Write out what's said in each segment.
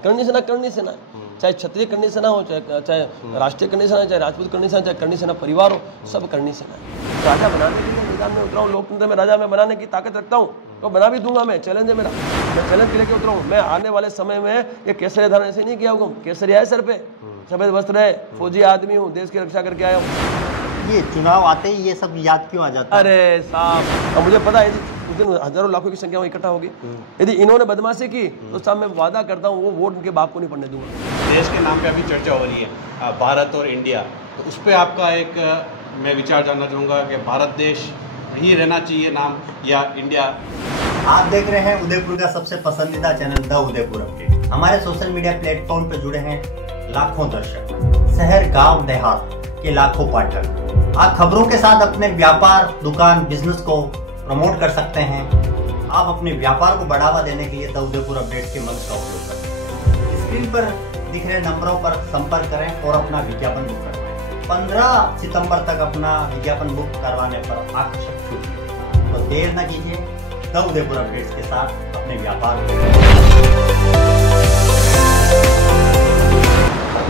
करनी सेना करनी सेना है, चाहे क्षत्रिय करनी सेना हो, चाहे राष्ट्रीय करनी सेना, चाहे राजपूत करनी सेना, चाहे करनी सेना परिवार हो, सब करनी सेना है। राजा बनाने के लिए मैदान में उतरा हूँ, लोकतंत्र में राजा मैं बनाने की ताकत रखता हूँ, तो बना भी दूंगा। मैं चैलेंज है मेरा, मैं चैलेंज लेके उतरा हूँ। मैं आने वाले समय में ये केसरिया धारण ऐसे नहीं किया हूँ, केसरिया है सर पे, सफेद वस्त्र है, फौजी आदमी हूँ, देश की रक्षा करके आया हूँ। ये चुनाव आते ही ये सब याद क्यों आ जाता है? अरे साहब, अब मुझे पता है उस दिन हजारों लाखों की संख्या में इकट्ठा होगी, यदि इन्होंने बदमाशी की तो साहब मैं वादा करता हूँ वो वोट उनके बाप को नहीं पड़ने दूंगा। देश के नाम पे अभी चर्चा हो रही है भारत और इंडिया, तो उस पर आपका एक मैं विचार जानना चाहूँगा कि भारत देश ही रहना चाहिए नाम या इंडिया? आप देख रहे हैं उदयपुर का सबसे पसंदीदा चैनल द उदयपुर अपडेट। हमारे सोशल मीडिया प्लेटफॉर्म पर जुड़े हैं लाखों दर्शक, शहर गांव देहात के लाखों पाठक। आप खबरों के साथ अपने व्यापार, दुकान, बिजनेस को प्रमोट कर सकते हैं। आप अपने व्यापार को बढ़ावा देने के लिए द उदयपुर अपडेट के मंच का उपयोग करें। स्क्रीन पर दिख रहे नंबरों पर संपर्क करें और अपना विज्ञापन बुक करवाएं। 15 सितंबर तक अपना विज्ञापन बुक करवाने पर आकर्षक छूट है, तो देर न कीजिए, द उदयपुर अपडेट्स के साथ अपने व्यापार को।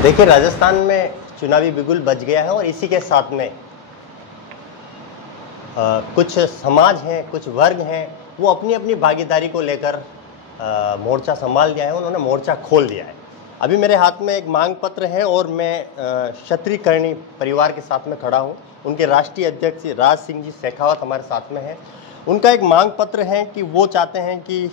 देखिए, राजस्थान में चुनावी बिगुल बज गया है और इसी के साथ में कुछ समाज हैं, कुछ वर्ग हैं, वो अपनी अपनी भागीदारी को लेकर मोर्चा संभाल लिया है, उन्होंने मोर्चा खोल दिया है। अभी मेरे हाथ में एक मांग पत्र है और मैं क्षत्रिय करणी परिवार के साथ में खड़ा हूँ। उनके राष्ट्रीय अध्यक्ष राज सिंह जी शेखावत हमारे साथ में हैं। उनका एक मांग पत्र है कि वो चाहते हैं कि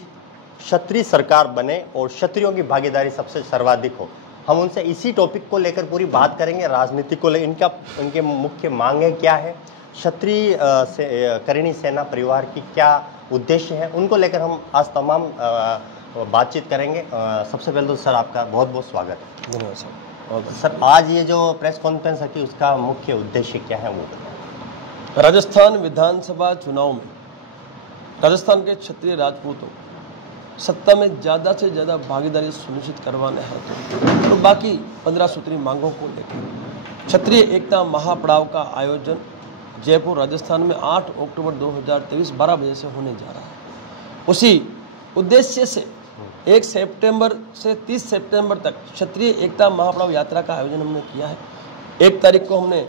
क्षत्रिय सरकार बने और क्षत्रियों की भागीदारी सबसे सर्वाधिक हो। हम उनसे इसी टॉपिक को लेकर पूरी बात करेंगे, राजनीति को लेकर उनके मुख्य मांगें क्या है, क्षत्रिय करणी सेना परिवार की क्या उद्देश्य है, उनको लेकर हम आज तमाम बातचीत करेंगे। सबसे पहले तो सर आपका बहुत बहुत स्वागत है। धन्यवाद सर। और सर, आज ये जो प्रेस कॉन्फ्रेंस है कि उसका मुख्य उद्देश्य क्या है वो बताएं। राजस्थान विधानसभा चुनाव में राजस्थान के क्षत्रिय राजपूतों सत्ता में ज़्यादा से ज़्यादा भागीदारी सुनिश्चित करवाने हैं और बाकी 15 सूत्री मांगों को लेकर क्षत्रिय एकता महापड़ाव का आयोजन जयपुर राजस्थान में 8 अक्टूबर 2023 12 बजे से होने जा रहा है। उसी उद्देश्य से 1 सितंबर से 30 सितंबर तक क्षत्रिय एकता महापड़ाव यात्रा का आयोजन हमने किया है। 1 तारीख को हमने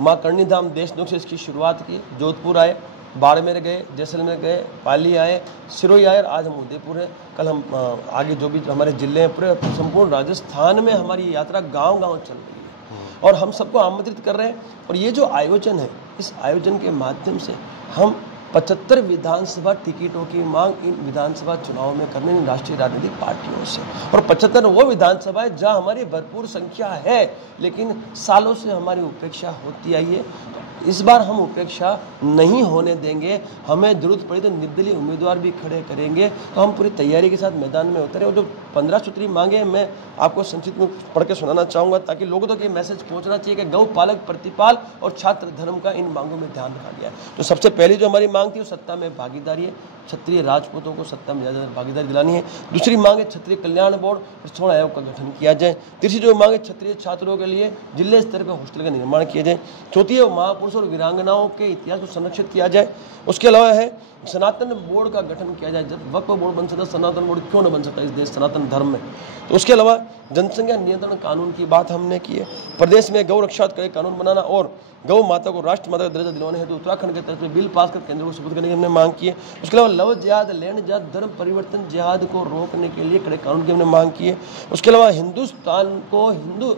माँ करणी धाम देशमुख से इसकी शुरुआत की। जोधपुर आए, बाड़मेर गए, जैसलमेर गए, पाली आए, सिरोही आए और आज हम उदयपुर हैं। कल हम आगे जो भी हमारे जिले हैं, पूरे संपूर्ण राजस्थान में हमारी यात्रा गांव-गांव चल रही है और हम सबको आमंत्रित कर रहे हैं। और ये जो आयोजन है, इस आयोजन के माध्यम से हम 75 विधानसभा टिकटों की मांग इन विधानसभा चुनाव में करने इन राष्ट्रीय राजनीतिक पार्टियों से, और 75 वो विधानसभा है जहां हमारी भरपूर संख्या है लेकिन सालों से हमारी उपेक्षा होती आई है। इस बार हम उपेक्षा नहीं होने देंगे। हमें जरूरत पड़ी तो निर्दलीय उम्मीदवार भी खड़े करेंगे। तो हम पूरी तैयारी के साथ मैदान में उतरे और जो 15 सूत्री मांगे मैं आपको संक्षिप्त में पढ़ के सुनाना चाहूँगा ताकि लोगों तक ये मैसेज पहुँचना चाहिए कि गौ पालक, प्रतिपाल और छात्र धर्म का इन मांगों में ध्यान रखा गया है। तो सबसे पहली जो हमारी मांग थी वो सत्ता में भागीदारी है। क्षत्रिय राजपूतों को सत्ता में ज़्यादा भागीदारी दिलानी है। दूसरी मांग है क्षत्रिय कल्याण बोर्ड और चुनाव आयोग का गठन किया जाए। तीसरी जो मांग है क्षत्रिय छात्रों के लिए जिले स्तर पर हॉस्टल का निर्माण किया जाए। चौथी है महापुरुष और वीरांगनाओं के इतिहास को संरक्षित किया जाए। उसके अलावा है सनातन बोर्ड का गठन किया जाए। जब वक्फ बोर्ड बन सकता, सनातन बोर्ड क्यों न बन सकता इस देश सनातन धर्म में। तो उसके अलावा जनसंख्या नियंत्रण कानून की बात हमने की है। प्रदेश में गौ रक्षा का कानून बनाना और गौ माता को राष्ट्र माता का दर्जा दिलवाने हेतु उत्तराखंड की तरफ से बिल पास कर केंद्र को सुपुर्द करने की हमने मांग की है। उसके अलावा लव जिहाद, लैंड जिहाद, धर्म परिवर्तन जिहाद को रोकने के लिए कड़े कानून की हमने मांग की है। उसके अलावा हिंदुस्तान को हिंदू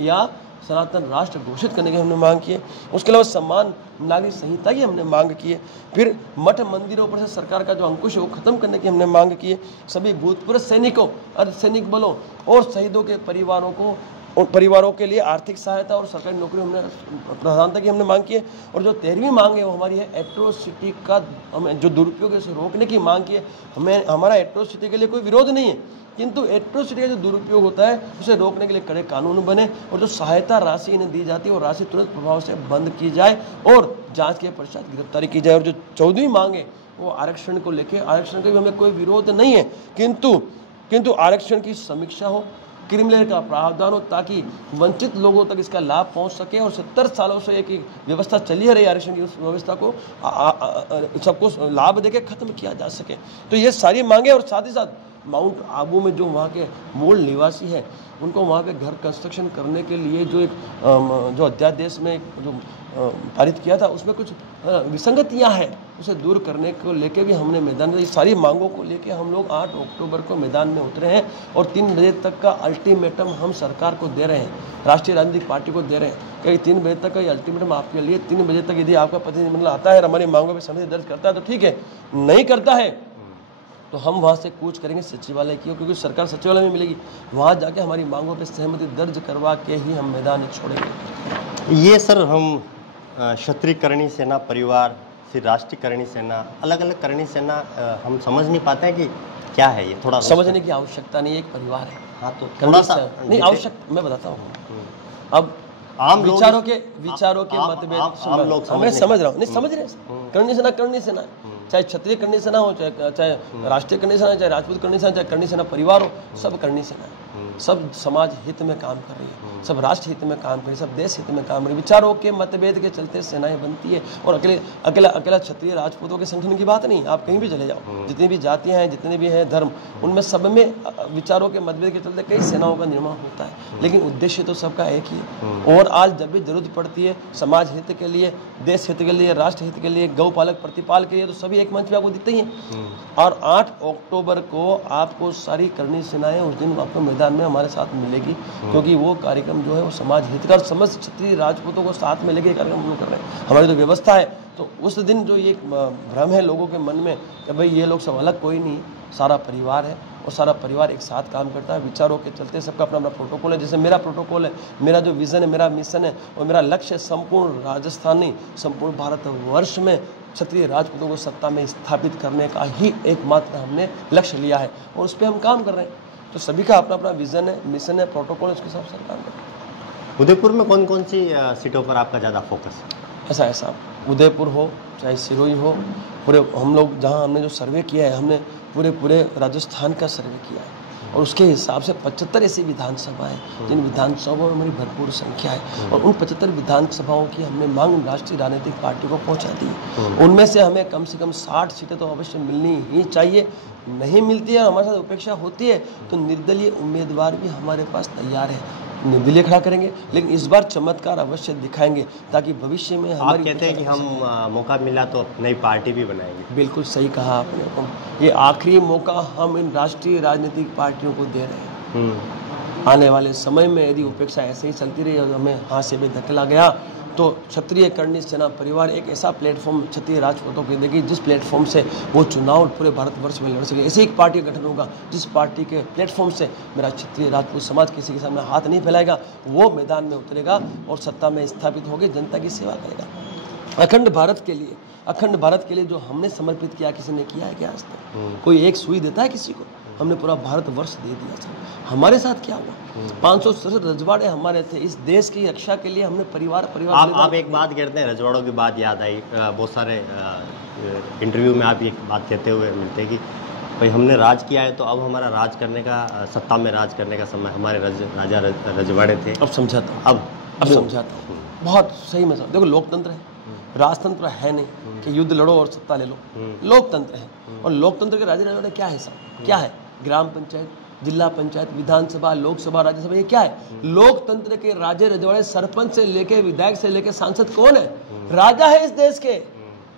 या सनातन राष्ट्र घोषित करने की हमने मांग की है। उसके अलावा समान नागरिक संहिता की हमने मांग की है। फिर मठ मंदिरों पर से सरकार का जो अंकुश है वो खत्म करने की हमने मांग की है। सभी भूतपूर्व सैनिकों, अर्धसैनिक बलों और शहीदों के परिवारों के लिए आर्थिक सहायता और सरकारी नौकरी हमने प्रधानता की हमने मांग की है। और जो 13वीं मांग है वो हमारी है एट्रोसिटी का हमें जो दुरुपयोग है उसे रोकने की मांग की है। हमें हमारा एट्रोसिटी के लिए कोई विरोध नहीं है, किंतु एट्रोसिटी का जो दुरुपयोग होता है उसे रोकने के लिए कड़े कानून बने और जो सहायता राशि इन्हें दी जाती है वो राशि तुरंत प्रभाव से बंद की जाए और जांच के पश्चात गिरफ्तारी की जाए। और जो 14वीं मांग है वो आरक्षण को लेकर, आरक्षण का भी हमें कोई विरोध नहीं है, किंतु आरक्षण की समीक्षा हो, क्रिमिनल का प्रावधान हो ताकि वंचित लोगों तक इसका लाभ पहुंच सके। और 70 सालों से एक व्यवस्था चली है रही आरक्षण की, उस व्यवस्था को सबको लाभ देके खत्म किया जा सके। तो ये सारी मांगे और साथ ही साथ माउंट आबू में जो वहाँ के मूल निवासी हैं उनको वहाँ पे घर कंस्ट्रक्शन करने के लिए जो एक जो अध्यादेश में जो पारित किया था उसमें कुछ विसंगतियाँ हैं, उसे दूर करने को लेके भी हमने मैदान में सारी मांगों को लेके हम लोग 8 अक्टूबर को मैदान में उतरे हैं और 3 बजे तक का अल्टीमेटम हम सरकार को दे रहे हैं, राष्ट्रीय राजनीतिक पार्टी को दे रहे हैं कि 3 बजे तक का ये अल्टीमेटम आपके लिए 3 बजे तक यदि आपका प्रतिनिधिमंडल आता है और हमारी मांगों पर सहमति दर्ज करता है तो ठीक है, नहीं करता है तो हम वहाँ से कूच करेंगे सचिवालय की, क्योंकि सरकार सचिवालय में मिलेगी, वहाँ जाके हमारी मांगों पर सहमति दर्ज करवा के ही हम मैदान छोड़ेंगे। ये सर हम क्षत्रिय करणी सेना परिवार, फिर राष्ट्रीय करणी सेना, अलग अलग करणी सेना हम समझ नहीं पाते हैं कि क्या है ये, थोड़ा समझने की आवश्यकता नहीं, एक परिवार है। हाँ तो थोड़ा सा नहीं आवश्यक, मैं बताता हूँ। अब आम विचारों के मतभेद मैं समझ रहा हूँ, नहीं समझ रहे, करणी सेना चाहे क्षत्रिय करणी सेना हो, चाहे राष्ट्रीय करणी सेना, चाहे राजपूत करणी सेना, चाहे करणी सेना परिवार हो, सब करणी सेना है, सब समाज हित में काम कर रही है, सब राष्ट्र हित में काम कर रही है, सब देश हित में काम कर रही है। विचारों के मतभेद के चलते सेनाएं बनती है और अकेला क्षत्रिय राजपूतों के संगठन की बात नहीं, आप कहीं भी चले जाओ, जितनी भी जातियां हैं, जितने भी हैं धर्म, उनमें सब में विचारों के मतभेद के चलते कई सेनाओं का निर्माण होता है, लेकिन उद्देश्य तो सबका एक ही है। और आज जब भी जरूरत पड़ती है समाज हित के लिए, देश हित के लिए, राष्ट्र हित के लिए, गौपालक प्रतिपाल के लिए, तो सभी एक मंच पे आपको दिखते ही हैं। और 8 अक्टूबर को आपको सारी करणी सेनाएं उस दिन आपको मैदान में हमारे साथ मिलेगी, क्योंकि वो कार्यक्रम जो है वो समाज हित का, समस्त क्षत्रिय राजपूतों को साथ में लेके कार्यक्रम हम लोग कर रहे हैं। हमारी जो व्यवस्था है, तो उस दिन जो ये भ्रम है लोगों के मन में कि भाई ये लोग सब अलग, कोई नहीं, सारा परिवार है और सारा परिवार एक साथ काम करता है। विचारों के चलते सबका अपना अपना प्रोटोकॉल है, जैसे मेरा प्रोटोकॉल है, मेरा जो विज़न है, मेरा मिशन है और मेरा लक्ष्य है संपूर्ण राजस्थानी, संपूर्ण भारतवर्ष में क्षत्रिय राजपूतों को सत्ता में स्थापित करने का ही एकमात्र हमने लक्ष्य लिया है और उस पर हम काम कर रहे हैं। तो सभी का अपना अपना विज़न है, मिशन है, प्रोटोकॉल है, उसके हिसाब से काम कर रहे हैं। उदयपुर में कौन कौन सी सीटों पर आपका ज़्यादा फोकस है? ऐसा उदयपुर हो चाहे सिरोही हो, पूरे हम लोग जहाँ हमने जो सर्वे किया है, हमने पूरे राजस्थान का सर्वे किया है और उसके हिसाब से 75 ऐसी विधानसभा है जिन विधानसभाओं में हमारी भरपूर संख्या है और उन 75 विधानसभाओं की हमने मांग राष्ट्रीय राजनीतिक पार्टी को पहुंचा दी है। उनमें से हमें कम से कम 60 सीटें तो अवश्य मिलनी ही चाहिए, नहीं मिलती है, हमारे साथ उपेक्षा होती है तो निर्दलीय उम्मीदवार भी हमारे पास तैयार है, निर्दलीय खड़ा करेंगे, लेकिन इस बार चमत्कार अवश्य दिखाएंगे ताकि भविष्य में आप कहते हैं कि हम मौका मिला तो नई पार्टी भी बनाएंगे। बिल्कुल सही कहा आपने, ये आखिरी मौका हम इन राष्ट्रीय राजनीतिक पार्टियों को दे रहे हैं। आने वाले समय में यदि उपेक्षा ऐसे ही चलती रही और हमें हाथ से भी धकेला गया तो क्षत्रिय करणी सेना परिवार एक ऐसा प्लेटफॉर्म क्षत्रिय राजपूतों को देगी जिस प्लेटफॉर्म से वो चुनाव पूरे भारतवर्ष में लड़ सके। ऐसी एक पार्टी का गठन होगा जिस पार्टी के प्लेटफॉर्म से मेरा क्षत्रिय राजपूत समाज किसी के सामने हाथ नहीं फैलाएगा, वो मैदान में उतरेगा और सत्ता में स्थापित होकर जनता की सेवा करेगा। अखंड भारत के लिए जो हमने समर्पित किया, किसी ने किया है क्या आज तक? कोई एक सुई देता है किसी को? हमने पूरा भारतवर्ष दे दिया सर। हमारे साथ क्या हुआ? 567 रजवाड़े हमारे थे, इस देश की रक्षा के लिए हमने परिवार आप एक बात कहते हैं, रजवाड़ों की बात याद आई, बहुत सारे इंटरव्यू में आप ये बात कहते हुए मिलते हैं कि भाई हमने राज किया है तो अब हमारा राज करने का, सत्ता में राज करने का समय हमारे राजा रजवाड़े थे। अब समझाता हूँ, अब समझाता हूँ, बहुत सही में देखो, लोकतंत्र है, राजतंत्र है नहीं कि युद्ध लड़ो और सत्ता ले लो, लोकतंत्र है। और लोकतंत्र के राजा रजवाड़े क्या है साहब? क्या है? ग्राम पंचायत, जिला पंचायत, विधानसभा, लोकसभा, राज्यसभा, ये क्या है? लोकतंत्र के राजे रजवाड़े, सरपंच से लेके विधायक से लेके सांसद कौन है? राजा है इस देश के।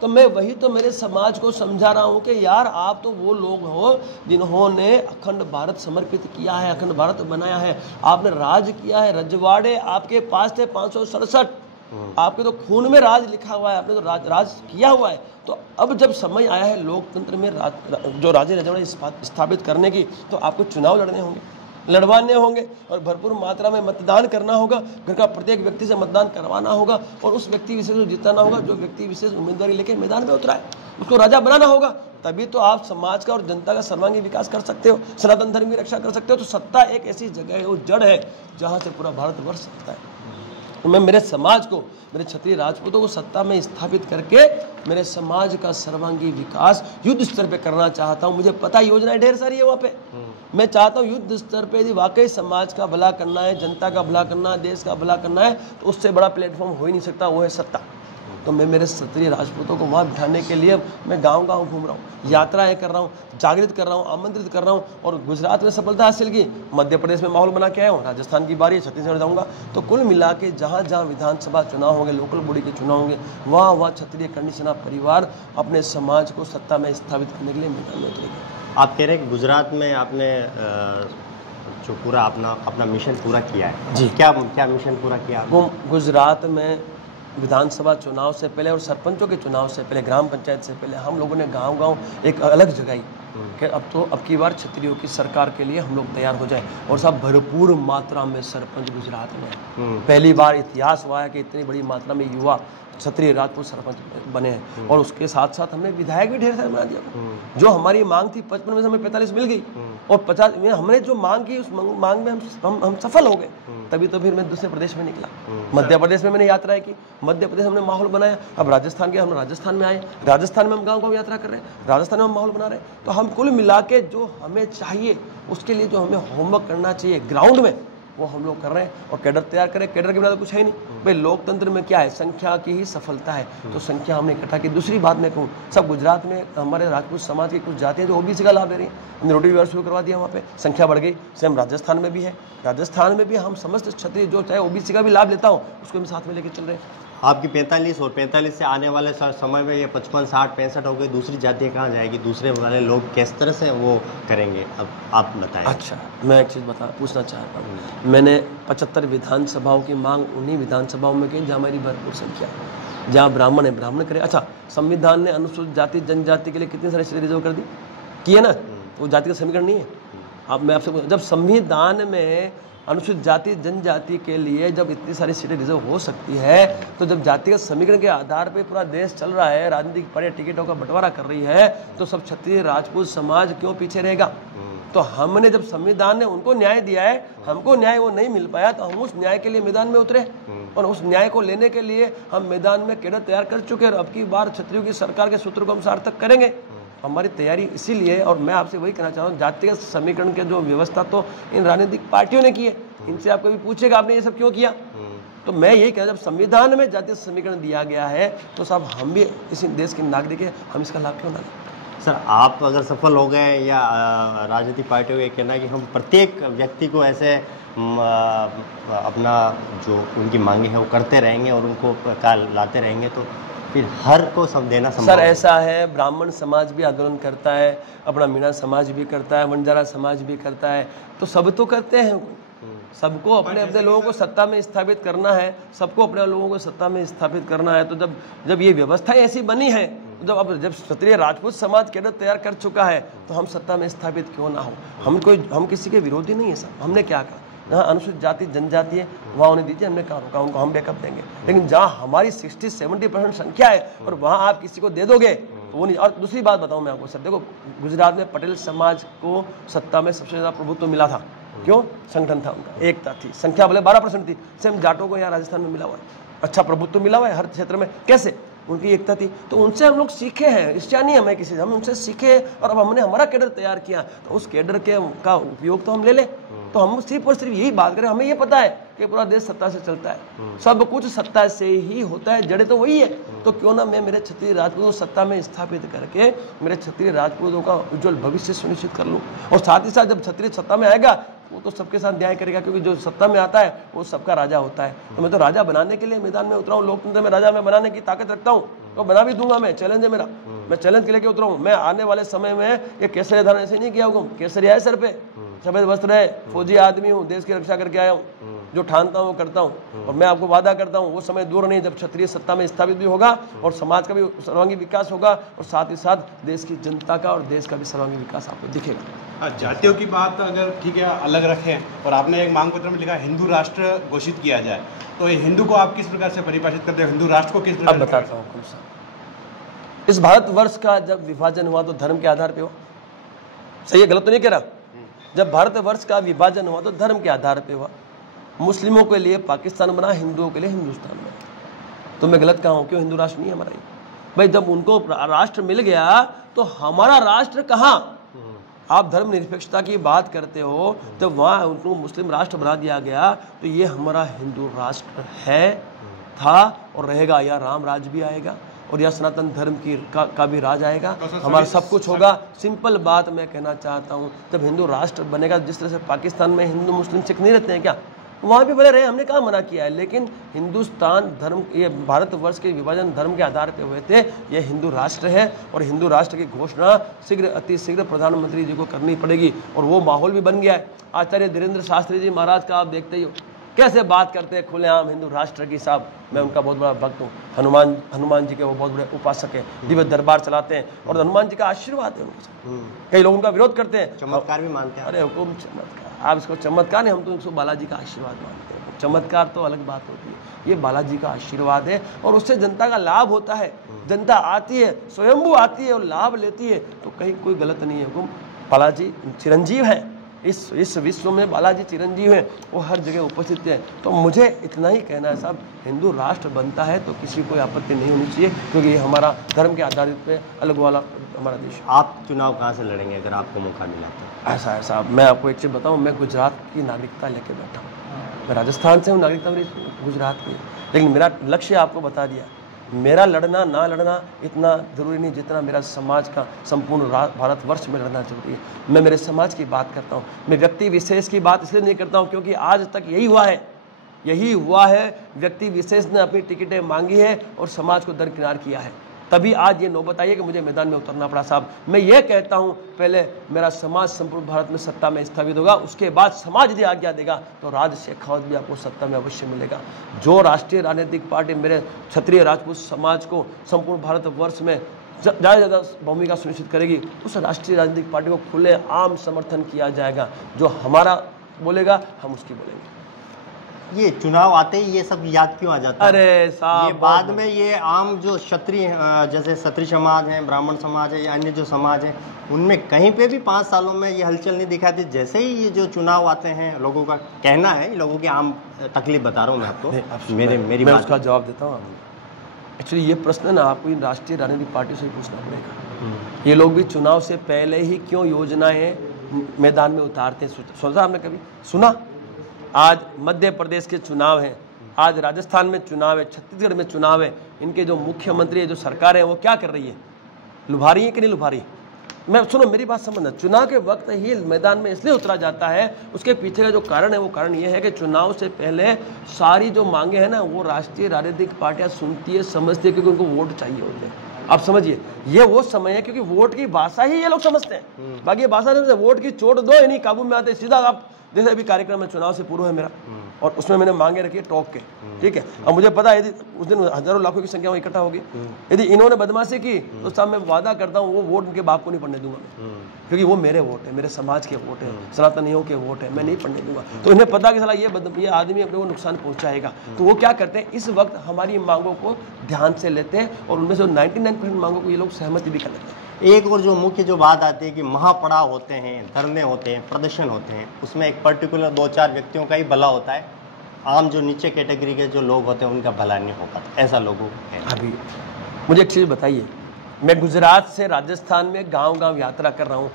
तो मैं वही तो मेरे समाज को समझा रहा हूँ कि यार आप तो वो लोग हो जिन्होंने अखंड भारत समर्पित किया है, अखंड भारत बनाया है, आपने राज किया है। रजवाड़े आपके पास थे 567, आपके तो खून में राज लिखा हुआ है, आपने तो राज किया हुआ है। तो अब जब समय आया है लोकतंत्र में जो राजे रजवाड़े स्थापित करने की, तो आपको चुनाव लड़वाने होंगे और भरपूर मात्रा में मतदान करना होगा। घर का प्रत्येक व्यक्ति से मतदान करवाना होगा और उस व्यक्ति विशेष को जिताना होगा जो व्यक्ति विशेष उम्मीदवारी लेकर मैदान में उतरा है, उसको राजा बनाना होगा। तभी तो आप समाज का और जनता का सर्वांगीण विकास कर सकते हो, सनातन धर्म की रक्षा कर सकते हो। तो सत्ता एक ऐसी जगह है, वो जड़ है जहाँ से पूरा भारतवर्ष सकता है। मैं मेरे समाज को, मेरे क्षत्रिय राजपूतों को सत्ता में स्थापित करके मेरे समाज का सर्वांगीण विकास युद्ध स्तर पे करना चाहता हूँ। मुझे पता है योजनाएं ढेर सारी है वहाँ पे। मैं चाहता हूँ युद्ध स्तर पे यदि वाकई समाज का भला करना है, जनता का भला करना है, देश का भला करना है, तो उससे बड़ा प्लेटफॉर्म हो ही नहीं सकता, वो है सत्ता। तो मैं मेरे क्षत्रिय राजपूतों को वहाँ बिठाने के लिए मैं गांव-गांव घूम रहा हूँ, यात्राएं कर रहा हूँ, जागृत कर रहा हूँ, आमंत्रित कर रहा हूँ। और गुजरात में सफलता हासिल की, मध्य प्रदेश में माहौल बना के आया हूँ, राजस्थान की बारी है, छत्तीसगढ़ जाऊँगा। तो कुल मिला के जहाँ जहाँ विधानसभा चुनाव होंगे, लोकल बॉडी के चुनाव होंगे, वहाँ क्षत्रिय कर्णी सेना परिवार अपने समाज को सत्ता में स्थापित करने के लिए मैदान में उतरेगा। आप कह रहे हैं गुजरात में आपने जो पूरा अपना मिशन पूरा किया है जी। क्या मिशन पूरा किया आपने? वो गुजरात में विधानसभा चुनाव से पहले और सरपंचों के चुनाव से पहले, ग्राम पंचायत से पहले हम लोगों ने गांव-गांव एक अलग जगाई कि अब की बार क्षत्रियों की सरकार के लिए हम लोग तैयार हो जाए। और सब भरपूर मात्रा में सरपंच गुजरात में पहली बार इतिहास हुआ है कि इतनी बड़ी मात्रा में युवा क्षत्रिय राजपूत सरपंच बने हैं। और उसके साथ साथ हमने विधायक भी ढेर सारे बना दिया। जो हमारी मांग थी 55 में से हमें 45 मिल गई, और 50 में हमने जो मांग की उस मांग में हम सफल हो गए। तभी तो फिर मैं दूसरे प्रदेश में निकला, मध्य प्रदेश में मैंने यात्राएं की, मध्य प्रदेश हमने माहौल बनाया। अब राजस्थान के हम राजस्थान में आए, राजस्थान में हम गाँव-गाँव यात्रा कर रहे हैं, राजस्थान में हम माहौल बना रहे हैं। तो हम कुल मिला के जो हमें चाहिए, उसके लिए जो हमें होमवर्क करना चाहिए ग्राउंड में, वो हम लोग कर रहे हैं। और कैडर तैयार करें, कैडर के बिना तो कुछ है ही नहीं भाई। लोकतंत्र में क्या है, संख्या की ही सफलता है। तो संख्या हमने इकट्ठा की। दूसरी बात मैं कहूँ, सब गुजरात में हमारे राजपूत समाज की कुछ जातियाँ जो ओबीसी का लाभ ले रही हैं, हमने रोटी व्यवहार शुरू करवा दिया, वहाँ पे संख्या बढ़ गई। सेम राजस्थान में भी है, राजस्थान में भी हम समस्त क्षत्रिय जो चाहे ओबीसी का भी लाभ लेता हूँ, उसको हम साथ में लेके चल रहे हैं। आपकी 45 और 45 से आने वाले समय में ये 55, 60, 65 हो गई, दूसरी जातियाँ कहाँ जाएगी? दूसरे वाले लोग किस तरह से वो करेंगे? अब आप बताएं। अच्छा, मैं एक चीज़ पूछना चाहता हूँ। मैंने 75 विधानसभाओं की मांग उन्हीं विधानसभाओं में की जहाँ हमारी भरपूर संख्या है, जहाँ ब्राह्मण है, ब्राह्मण करे। अच्छा, संविधान ने अनुसूचित जाति जनजाति के लिए कितनी सारी सीटें रिजर्व कर दी, की है ना? वो जाति का समीकरण नहीं है। अब मैं आपसे, जब संविधान में अनुसूचित जाति जनजाति के लिए जब इतनी सारी सीटें रिजर्व हो सकती है, तो जब जातिगत समीकरण के आधार पर पूरा देश चल रहा है, राजनीतिक पार्टियां टिकटों का बंटवारा कर रही है, तो सब क्षत्रिय राजपूत समाज क्यों पीछे रहेगा? तो हमने जब संविधान ने उनको न्याय दिया है, हमको न्याय वो नहीं मिल पाया, तो हम उस न्याय के लिए मैदान में उतरे। और उस न्याय को लेने के लिए हम मैदान में कैडर तैयार कर चुके हैं। और अब की बार क्षत्रियों की सरकार के सूत्र को हम सार्थक करेंगे। हमारी तैयारी इसीलिए, और मैं आपसे वही कहना चाहता हूँ, जातिगत समीकरण के जो व्यवस्था तो इन राजनीतिक पार्टियों ने की है। इनसे आप कभी पूछेगा आपने ये सब क्यों किया? तो मैं यही कहता, जब संविधान में जातीय समीकरण दिया गया है, तो सब हम भी इसी देश के नागरिक हैं, हम इसका लाभ क्यों ना लें? सर, आप अगर सफल हो गए, या राजनीतिक पार्टियों का कहना है कि हम प्रत्येक व्यक्ति को ऐसे अपना जो उनकी मांगे है वो करते रहेंगे और उनको लाते रहेंगे, तो फिर हर को सब देना संभव? सर, ऐसा है, ब्राह्मण समाज भी आंदोलन करता है, अपना मीणा समाज भी करता है, बंजारा समाज भी करता है, तो सब तो करते हैं। सबको अपने अपने लोगों को सत्ता में स्थापित करना है, सबको अपने लोगों को सत्ता में स्थापित करना है। तो जब ये व्यवस्था ऐसी बनी है, तो जब क्षत्रिय राजपूत समाज कैडर तैयार कर चुका है, तो हम सत्ता में स्थापित क्यों ना हो? हम किसी के विरोधी नहीं है सर। हमने क्या कहा, जहाँ अनुसूचित जाति जनजाति है वहाँ उन्हें दीजिए, हमने कहा रोका, उनको हम बैकअप देंगे। लेकिन जहाँ हमारी 60-70% संख्या है और वहाँ आप किसी को दे दोगे तो वो नहीं। और दूसरी बात बताऊँ मैं आपको सर, देखो गुजरात में पटेल समाज को सत्ता में सबसे ज़्यादा प्रभुत्व मिला था। क्यों? संगठन था उनका, एकता थी, संख्या भले 12% थी। सेम जाटों को यहाँ राजस्थान में मिला हुआ है, अच्छा प्रभुत्व मिला हुआ है हर क्षेत्र में। कैसे? उनकी एकता थी। तो उनसे हम लोग सीखे हैं, इसलिए नहीं हमें किसी से, हम उनसे सीखे और अब हमने हमारा कैडर तैयार किया, तो उस कैडर का उपयोग तो हम ले लें। तो हम सिर्फ और सिर्फ यही बात करें, हमें ये पता है कि पूरा देश सत्ता से चलता है, सब कुछ सत्ता से ही होता है, जड़े तो वही है। तो क्यों ना मैं मेरे क्षत्रिय राजपूतों को सत्ता में स्थापित करके मेरे क्षत्रिय राजपूतों का उज्जवल भविष्य सुनिश्चित कर लूँ। और साथ ही साथ जब क्षत्रिय सत्ता में आएगा, वो तो सबके साथ न्याय करेगा, क्योंकि जो सत्ता में आता है वो सबका राजा होता है। तो मैं तो राजा बनाने के लिए मैदान में उतरा हूँ। लोकतंत्र में राजा मैं बनाने की ताकत रखता हूँ, तो बना भी दूंगा। मैं चैलेंज है मेरा, मैं चैलेंज के लेके उतरा हूँ। मैं आने वाले समय में ये केसरिया धारण ऐसे नहीं किया हूँ, केसरिया है सर पे, सफेद वस्त्र है, फौजी आदमी हूँ, देश की रक्षा करके आया हूँ, जो ठानता हूँ वो करता हूँ। और मैं आपको वादा करता हूँ, वो समय दूर नहीं जब क्षत्रिय सत्ता में स्थापित भी होगा और समाज का भी सर्वांगीण विकास होगा, और साथ ही साथ देश की जनता का और देश का भी सर्वांगीण विकास आपको दिखेगा। जातियों की बात अगर ठीक है अलग रखें, और आपने एक मांग पत्र में लिखा हिंदू राष्ट्र घोषित किया जाए, तो ये हिंदू को आप किस प्रकार से परिभाषित करते हो, हिंदू राष्ट्र को किस प्रकार? अब बताता हूँ। इस भारतवर्ष का जब विभाजन हुआ तो धर्म के आधार पे हुआ, सही है, गलत तो नहीं कह रहा। जब भारतवर्ष का विभाजन हुआ तो धर्म के आधार पे हुआ। मुस्लिमों के लिए पाकिस्तान बना, हिंदुओं के लिए हिंदुस्तान बना। तो मैं गलत कहा हूँ? क्यों? हिंदू राष्ट्र नहीं हमारा ये भाई। जब उनको राष्ट्र मिल गया तो हमारा राष्ट्र कहाँ? आप धर्म निरपेक्षता की बात करते हो, तो वहाँ उनको मुस्लिम राष्ट्र बना दिया गया, तो ये हमारा हिंदू राष्ट्र है था और रहेगा। यहाँ राम राज भी आएगा और यहाँ सनातन धर्म का भी राज आएगा, हमारा सब कुछ होगा। सिंपल बात मैं कहना चाहता हूँ, जब हिंदू राष्ट्र बनेगा, जिस तरह से पाकिस्तान में हिंदू मुस्लिम सिख नहीं रहते हैं क्या, वहाँ भी बने रहे, हमने कहाँ मना किया है। लेकिन हिंदुस्तान धर्म, ये भारतवर्ष के विभाजन धर्म के आधार पर हुए थे, ये हिंदू राष्ट्र है और हिंदू राष्ट्र की घोषणा शीघ्र अति शीघ्र प्रधानमंत्री जी को करनी पड़ेगी और वो माहौल भी बन गया है। आचार्य धीरेन्द्र शास्त्री जी महाराज का आप देखते ही हो कैसे बात करते हैं खुलेआम हिंदू राष्ट्र की। साहब मैं उनका बहुत बड़ा भक्त हूँ, हनुमान जी के वो बहुत बड़े उपासक हैं, दिव्य दरबार चलाते हैं और हनुमान जी का आशीर्वाद है उनको। कई लोग उनका विरोध करते हैं, चमत्कार भी मानते हैं। अरे हुकुम चमत्कार, आप इसको चमत्कार नहीं, हम तो इसको बालाजी का आशीर्वाद मानते हैं। चमत्कार तो अलग बात होती है, ये बालाजी का आशीर्वाद है और उससे जनता का लाभ होता है। जनता आती है, स्वयंभू आती है और लाभ लेती है, तो कहीं कोई गलत नहीं है। हुकुम बालाजी चिरंजीव है, इस विश्व में बालाजी चिरंजीव है, वो हर जगह उपस्थित है। तो मुझे इतना ही कहना है साहब, हिंदू राष्ट्र बनता है तो किसी को आपत्ति नहीं होनी चाहिए, क्योंकि ये हमारा धर्म के आधारित पे अलग वाला हमारा देश है। आप चुनाव कहाँ से लड़ेंगे अगर आपको मौका मिला तो? ऐसा है साहब, मैं आपको एक चीज़ बताऊँ, मैं गुजरात की नागरिकता लेके बैठा हूँ। मैं राजस्थान से हूँ, नागरिकता मेरी गुजरात की, लेकिन मेरा लक्ष्य आपको बता दिया। मेरा लड़ना ना लड़ना इतना ज़रूरी नहीं जितना मेरा समाज का संपूर्ण भारतवर्ष में लड़ना जरूरी है। मैं मेरे समाज की बात करता हूँ, मैं व्यक्ति विशेष की बात इसलिए नहीं करता हूँ क्योंकि आज तक यही हुआ है, व्यक्ति विशेष ने अपनी टिकटें मांगी है और समाज को दरकिनार किया है, तभी आज ये नौबत आई है कि मुझे मैदान में उतरना पड़ा। साहब मैं ये कहता हूँ, पहले मेरा समाज संपूर्ण भारत में सत्ता में स्थापित होगा, उसके बाद समाज यदि आज्ञा देगा तो राज शेखावत भी आपको सत्ता में अवश्य मिलेगा। जो राष्ट्रीय राजनीतिक पार्टी मेरे क्षत्रिय राजपूत समाज को संपूर्ण भारतवर्ष में ज़्यादा ज़्यादा भूमिका सुनिश्चित करेगी, उस राष्ट्रीय राजनीतिक पार्टी को खुले आम समर्थन किया जाएगा। जो हमारा बोलेगा हम उसकी बोलेंगे। ये चुनाव आते ही ये सब याद क्यों आ जाता है? अरे साहब, ये बाद में ये आम जो क्षत्रिय, जैसे क्षत्रिय समाज है, ब्राह्मण समाज है या अन्य जो समाज है, उनमें कहीं पे भी 5 सालों में ये हलचल नहीं दिखाती। जैसे ही ये जो चुनाव आते हैं, लोगों का कहना है, लोगों की आम तकलीफ बता रहा हूँ मैं आपको, मेरी मैं बात उसका जवाब देता हूँ। एक्चुअली ये प्रश्न ना आपको इन राष्ट्रीय राजनीतिक पार्टियों से ही पूछना पड़ेगा। ये लोग भी चुनाव से पहले ही क्यों योजनाएं मैदान में उतारते हैं? सोचा आपने कभी? सुना? आज मध्य प्रदेश के चुनाव हैं, आज राजस्थान में चुनाव है, छत्तीसगढ़ में चुनाव है। इनके जो मुख्यमंत्री है, जो सरकार है, वो क्या कर रही है? लुभा रही है कि नहीं लुभा रही? मैं सुनो मेरी बात समझना, चुनाव के वक्त ही मैदान में इसलिए उतरा जाता है, उसके पीछे का जो कारण है वो कारण ये है कि चुनाव से पहले सारी जो मांगे हैं ना, वो राष्ट्रीय राजनीतिक पार्टियां सुनती है, समझती है, क्योंकि उनको वोट चाहिए होते हैं। आप समझिए, ये वो समय है क्योंकि वोट की भाषा ही ये लोग समझते हैं, बाकी भाषा नहीं। वोट की चोट दो, यानी काबू में आते सीधा। आप जैसे अभी कार्यक्रम में चुनाव से पूर्व है मेरा, और उसमें मैंने मांगे रखी है टॉक के, ठीक है। अब मुझे पता है यदि उस दिन हजारों लाखों की संख्या में इकट्ठा होगी, यदि इन्होंने बदमाशी की तो साहब मैं वादा करता हूँ वो वोट उनके बाप को नहीं पढ़ने दूंगा मैं, क्योंकि वो मेरे वोट है, मेरे समाज के वोट है, सनातनियों के वोट है, मैं नहीं पढ़ने दूंगा। तो इन्हें पता कि साला ये आदमी अपने को नुकसान पहुंचाएगा, तो वो क्या करते हैं, इस वक्त हमारी मांगों को ध्यान से लेते हैं और उनमें से 99% मांगों को ये लोग सहमति भी कर लेते हैं। एक और जो मुख्य जो बात आती है कि महापड़ाव होते हैं, धरने होते हैं, प्रदर्शन होते हैं, उसमें एक पर्टिकुलर 2-4 व्यक्तियों का ही भला होता है, आम जो नीचे कैटेगरी के जो लोग होते हैं उनका भला नहीं हो पाता, ऐसा लोगों को है। अभी मुझे एक चीज़ बताइए, मैं गुजरात से राजस्थान में गांव-गांव यात्रा कर रहा हूँ,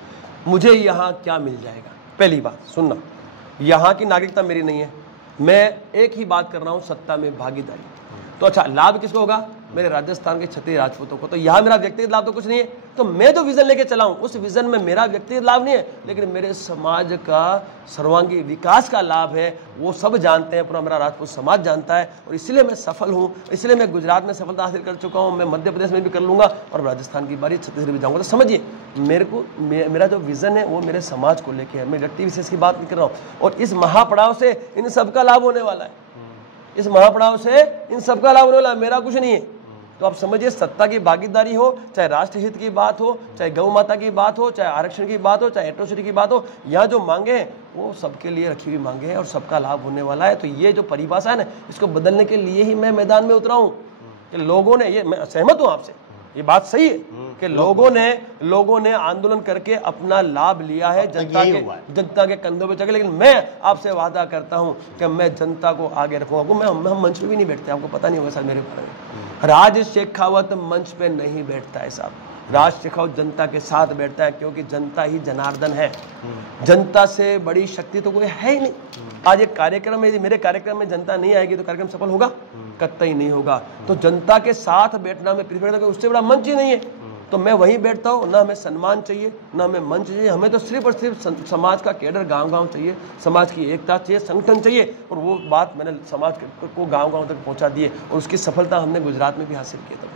मुझे यहाँ क्या मिल जाएगा? पहली बात सुनना, यहाँ की नागरिकता मेरी नहीं है, मैं एक ही बात कर रहा हूँ, सत्ता में भागीदारी। तो अच्छा, लाभ किसको होगा? मेरे राजस्थान के क्षत्रिय राजपूतों को। तो यहाँ मेरा व्यक्तिगत लाभ तो कुछ नहीं है, तो मैं जो विजन लेके चला हूँ उस विजन में मेरा व्यक्तिगत लाभ नहीं है, लेकिन मेरे समाज का सर्वांगीण विकास का लाभ है। वो सब जानते हैं, पूरा मेरा राजपूत समाज जानता है, और इसलिए मैं सफल हूँ, इसलिए मैं गुजरात में सफलता हासिल कर चुका हूँ, मैं मध्य प्रदेश में भी कर लूँगा और राजस्थान की बारी छत्तीसगढ़ भी जाऊँगा। तो समझिए, मेरा जो विजन है वो मेरे समाज को लेके है, मैं व्यक्ति विशेष की बात नहीं कर रहा हूँ। और इस महापड़ाव से इन सबका लाभ होने वाला है, इस महापड़ाव से इन सबका लाभ होने वाला है, मेरा कुछ नहीं है। तो आप समझिए, सत्ता की भागीदारी हो, चाहे राष्ट्रहित की बात हो, चाहे गौ माता की बात हो, चाहे आरक्षण की बात हो, चाहे एट्रोसिटी की बात हो, यहाँ जो मांगे हैं वो सबके लिए रखी हुई मांगे हैं और सबका लाभ होने वाला है। तो ये जो परिभाषा है ना, इसको बदलने के लिए ही मैं मैदान में उतरा हूँ कि लोगों ने, ये मैं सहमत हूँ आपसे, ये बात सही है कि लोगों ने आंदोलन करके अपना लाभ लिया है, जनता के कंधों पे चढ़े। लेकिन मैं आपसे वादा करता हूं कि मैं जनता को आगे रखूंगा। हम मंच पे भी नहीं बैठते, आपको पता नहीं होगा सर मेरे बारे में। राज शेखावत मंच पे नहीं बैठता है साहब, राज शेखावत जनता के साथ बैठता है, क्योंकि जनता ही जनार्दन है। जनता से बड़ी शक्ति तो कोई है ही नहीं। आज एक कार्यक्रम है, मेरे कार्यक्रम में जनता नहीं आएगी तो कार्यक्रम सफल होगा? कतई नहीं होगा। तो जनता के साथ बैठना मैं प्रीफर करता हूं, उससे बड़ा मंच ही नहीं है। तो मैं वहीं बैठता हूँ। ना हमें सम्मान चाहिए, ना हमें मंच चाहिए, हमें तो सिर्फ और सिर्फ समाज का कैडर गांव-गांव चाहिए, समाज की एकता चाहिए, संगठन चाहिए। और वो बात मैंने समाज को गांव-गांव तक पहुंचा दी है, और उसकी सफलता हमने गुजरात में भी हासिल की।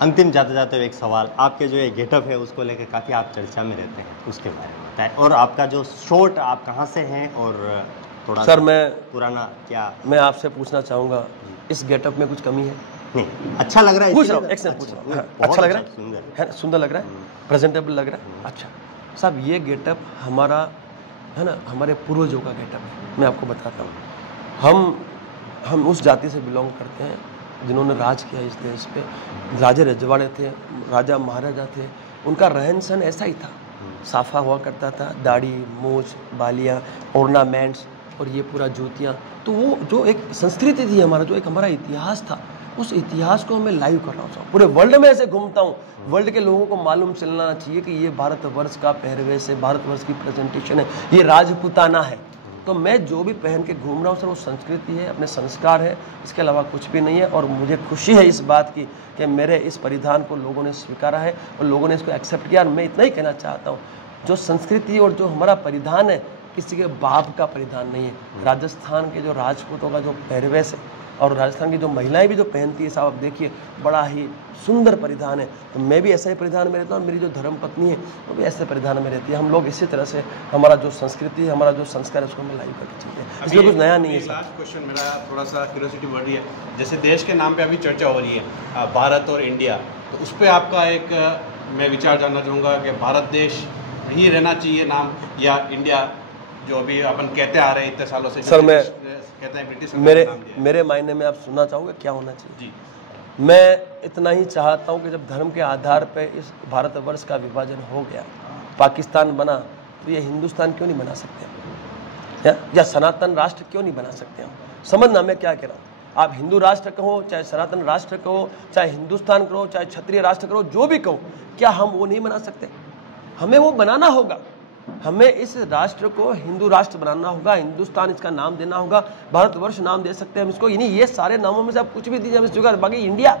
अंतिम जाते जाते एक सवाल, आपके जो ये गेटअप है उसको लेकर काफ़ी आप चर्चा में रहते हैं, उसके बारे में बताएं। और आपका जो शॉट, आप कहाँ से हैं और थोड़ा सर मैं पुराना क्या, मैं आपसे पूछना चाहूँगा, इस गेटअप में कुछ कमी है? नहीं, अच्छा लग रहा है। पूछ रहा हूँ, एक सेकंड पूछ रहा हूँ। अच्छा लग रहा है? सुंदर है, सुंदर लग रहा है, प्रेजेंटेबल लग रहा है। अच्छा साहब, ये गेटअप हमारा है ना, हमारे पूर्वजों का गेटअप है। मैं आपको बताता हूँ, हम उस जाति से बिलोंग करते हैं जिन्होंने राज किया इस देश पे। राजे रजवाड़े थे, राजा महाराजा थे, उनका रहन सहन ऐसा ही था। साफा हुआ करता था, दाढ़ी, मूछ, बालियाँ, ऑर्नामेंट्स, और ये पूरा जूतियाँ। तो वो जो एक संस्कृति थी हमारा, जो एक हमारा इतिहास था, उस इतिहास को मैं लाइव कर रहा हूँ। पूरे वर्ल्ड में ऐसे घूमता हूँ, वर्ल्ड के लोगों को मालूम चलना चाहिए कि ये भारतवर्ष का पहरवेश है, भारतवर्ष की प्रेजेंटेशन है, ये राजपूताना है। तो मैं जो भी पहन के घूम रहा हूँ सर, वो संस्कृति है, अपने संस्कार है, इसके अलावा कुछ भी नहीं है। और मुझे खुशी है इस बात की कि मेरे इस परिधान को लोगों ने स्वीकारा है और लोगों ने इसको एक्सेप्ट किया। और मैं इतना ही कहना चाहता हूँ, जो संस्कृति और जो हमारा परिधान है, किसी के बाप का परिधान नहीं है। राजस्थान के जो राजपूतों का जो पहरवेश है, और राजस्थान की जो महिलाएं भी जो पहनती है साहब, आप देखिए, बड़ा ही सुंदर परिधान है। तो मैं भी ऐसा ही परिधान में रहता हूँ, मेरी जो धर्म पत्नी है वो भी ऐसे परिधान में रहती है। हम लोग इसी तरह से हमारा जो संस्कृति, हमारा जो संस्कार है, उसको हम लाइव करके चलते हैं। इसमें कुछ नया नहीं है। लास्ट क्वेश्चन मेरा थोड़ा सा क्यूरियोसिटी बढ़ रही है, जैसे देश के नाम पे अभी चर्चा हो रही है, भारत और इंडिया, तो उस पर आपका एक मैं विचार जानना चाहूँगा कि भारत देश ही रहना चाहिए नाम, या इंडिया जो अभी अपन कहते आ रहे हैं इतने सालों से? सर मैं कहते हैं ब्रिटिश मेरे मायने में आप सुनना चाहोगे क्या होना चाहिए जी? मैं इतना ही चाहता हूँ कि जब धर्म के आधार पर इस भारतवर्ष का विभाजन हो गया, पाकिस्तान बना, तो ये हिंदुस्तान क्यों नहीं बना सकते? या सनातन राष्ट्र क्यों नहीं बना सकते? हम समझना मैं क्या कह रहा हूँ। आप हिंदू राष्ट्र कहो, चाहे सनातन राष्ट्र कहो, चाहे हिंदुस्तान कहो, चाहे क्षत्रिय राष्ट्र कहो, जो भी कहो, क्या हम वो नहीं बना सकते? हमें वो बनाना होगा। हमें इस राष्ट्र को हिंदू राष्ट्र बनाना होगा, हिंदुस्तान इसका नाम देना होगा, भारतवर्ष नाम दे सकते हैं हम इसको। ये सारे नामों में से आप कुछ भी दीजिए, हम इस जगह। बाकी India,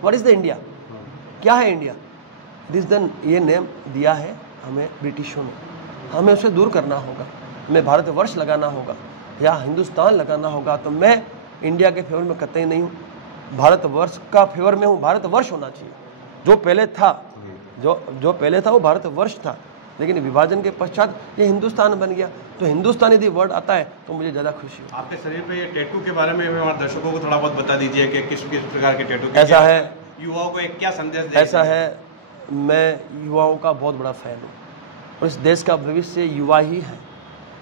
what is the India? क्या है इंडिया? ये नेम दिया है हमें ब्रिटिशों ने, हमें उसे दूर करना होगा, हमें भारतवर्ष लगाना होगा या हिंदुस्तान लगाना होगा। तो मैं इंडिया के फेवर में कतई नहीं हूँ, भारतवर्ष का फेवर में हूँ। भारतवर्ष होना चाहिए। जो पहले था, जो पहले था वो भारतवर्ष था, लेकिन विभाजन के पश्चात ये हिंदुस्तान बन गया। तो हिंदुस्तान यदि वर्ड आता है तो मुझे ज़्यादा खुशी हो। आपके शरीर पे ये टैटू के बारे में हमारे दर्शकों को थोड़ा बहुत बता दीजिए कि किस किस प्रकार के टैटू ऐसा है, युवाओं को एक क्या संदेश दे? ऐसा है, मैं युवाओं का बहुत बड़ा फैन हूँ और इस देश का भविष्य युवा ही है,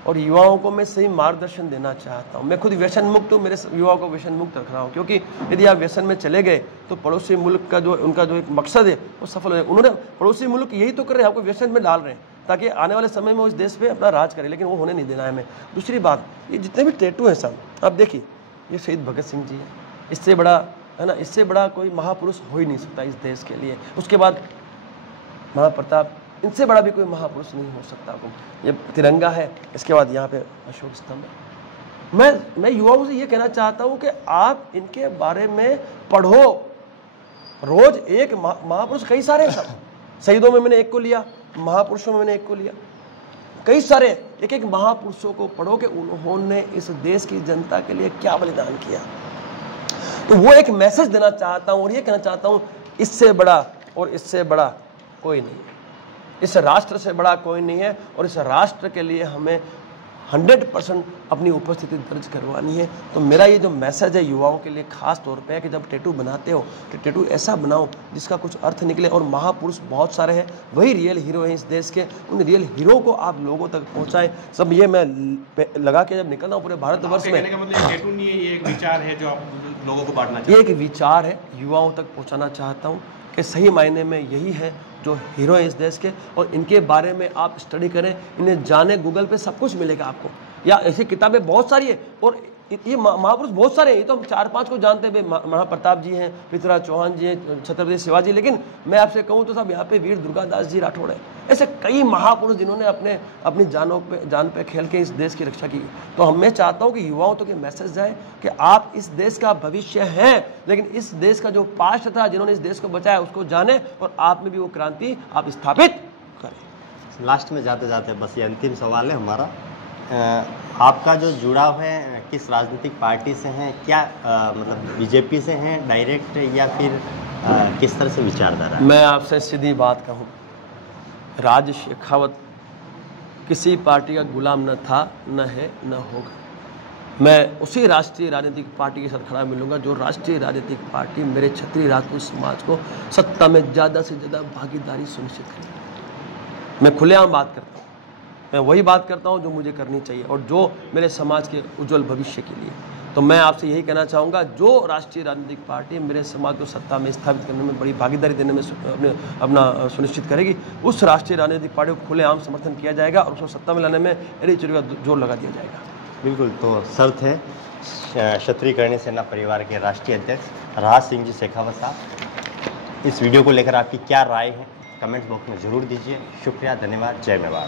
और युवाओं को मैं सही मार्गदर्शन देना चाहता हूँ। मैं खुद व्यसन मुक्त हूँ, मेरे युवाओं को व्यसन मुक्त रख रहा हूँ, क्योंकि यदि आप व्यसन में चले गए तो पड़ोसी मुल्क का जो उनका जो एक मकसद है वो सफल हो जाए। उन्होंने पड़ोसी मुल्क यही तो कर रहे हैं, आपको व्यसन में डाल रहे हैं ताकि आने वाले समय में वो इस देश पे अपना राज करे, लेकिन वो होने नहीं देना है हमें। दूसरी बात, ये जितने भी टैटू हैं साहब, आप देखिए, ये शहीद भगत सिंह जी है, इससे बड़ा है ना, इससे बड़ा कोई महापुरुष हो ही नहीं सकता इस देश के लिए। उसके बाद महाप्रताप, इनसे बड़ा भी कोई महापुरुष नहीं हो सकता। ये तिरंगा है, इसके बाद यहाँ पे अशोक स्तंभ है। मैं युवाओं से ये कहना चाहता हूँ कि आप इनके बारे में पढ़ो। रोज एक महापुरुष, कई सारे सब, शहीदों में मैंने एक को लिया, महापुरुषों में मैंने एक को लिया, कई सारे एक एक महापुरुषों को पढ़ो कि उन्होंने इस देश की जनता के लिए क्या बलिदान किया। तो वो एक मैसेज देना चाहता हूँ और ये कहना चाहता हूँ, इससे बड़ा और इससे बड़ा कोई नहीं है, इस राष्ट्र से बड़ा कोई नहीं है, और इस राष्ट्र के लिए हमें 100% अपनी उपस्थिति दर्ज करवानी है। तो मेरा ये जो मैसेज है युवाओं के लिए खास तौर पे है कि जब टैटू बनाते हो तो टैटू ऐसा बनाओ जिसका कुछ अर्थ निकले। और महापुरुष बहुत सारे हैं, वही रियल हीरो हैं इस देश के, उन रियल हीरो को आप लोगों तक पहुंचाएं। सब ये मैं लगा के जब निकल रहा हूँ पूरे भारतवर्ष में, मतलब टैटू नहीं है, ये एक विचार है जो आप लोगों को बांटना चाहिए। ये एक विचार है, युवाओं तक पहुँचाना चाहता हूँ कि सही मायने में यही है जो हीरो है इस देश के, और इनके बारे में आप स्टडी करें, इन्हें जाने, गूगल पे सब कुछ मिलेगा आपको। या ऐसी किताबें बहुत सारी है और ये महापुरुष बहुत सारे हैं। ये तो हम 4-5 को जानते हैं, महाराणा प्रताप जी हैं, पृथ्वीराज चौहान जी हैं, छत्रपति शिवाजी, लेकिन मैं आपसे कहूँ तो साहब यहाँ पे वीर दुर्गादास जी राठौड़ है। ऐसे कई महापुरुष जिन्होंने अपनी जान पे खेल के इस देश की रक्षा की। तो मैं चाहता हूँ कि युवाओं तक ये मैसेज जाए कि आप इस देश का भविष्य हैं, लेकिन इस देश का जो पास्ट था, जिन्होंने इस देश को बचाया, उसको जाने और आप में भी वो क्रांति आप स्थापित करें। लास्ट में जाते जाते बस ये अंतिम सवाल है हमारा, आपका जो जुड़ाव है किस राजनीतिक पार्टी से है? क्या मतलब बीजेपी से हैं डायरेक्ट, या फिर किस तरह से विचारधारा है? मैं आपसे सीधी बात कहूँ, राज शेखावत किसी पार्टी का गुलाम न था, न है, न होगा। मैं उसी राष्ट्रीय राजनीतिक पार्टी के साथ खड़ा मिलूंगा जो राष्ट्रीय राजनीतिक पार्टी मेरे क्षत्रिय राजपूत समाज को सत्ता में ज़्यादा से ज़्यादा भागीदारी सुनिश्चित करेगी। मैं खुलेआम बात करता हूँ, मैं वही बात करता हूँ जो मुझे करनी चाहिए और जो मेरे समाज के उज्जवल भविष्य के लिए। तो मैं आपसे यही कहना चाहूँगा, जो राष्ट्रीय राजनीतिक पार्टी मेरे समाज को सत्ता में स्थापित करने में बड़ी भागीदारी देने में अपना सुनिश्चित करेगी, उस राष्ट्रीय राजनीतिक पार्टी को खुलेआम समर्थन किया जाएगा और उसको सत्ता में लाने में एड़ी चोरी का जोर लगा दिया जाएगा। बिल्कुल, तो शर्त है क्षत्रिय कर्णी सेना परिवार के राष्ट्रीय अध्यक्ष राज सिंह जी शेखावत साहब, इस वीडियो को लेकर आपकी क्या राय है कमेंट्स बॉक्स में ज़रूर दीजिए। शुक्रिया, धन्यवाद, जय मेवाड़।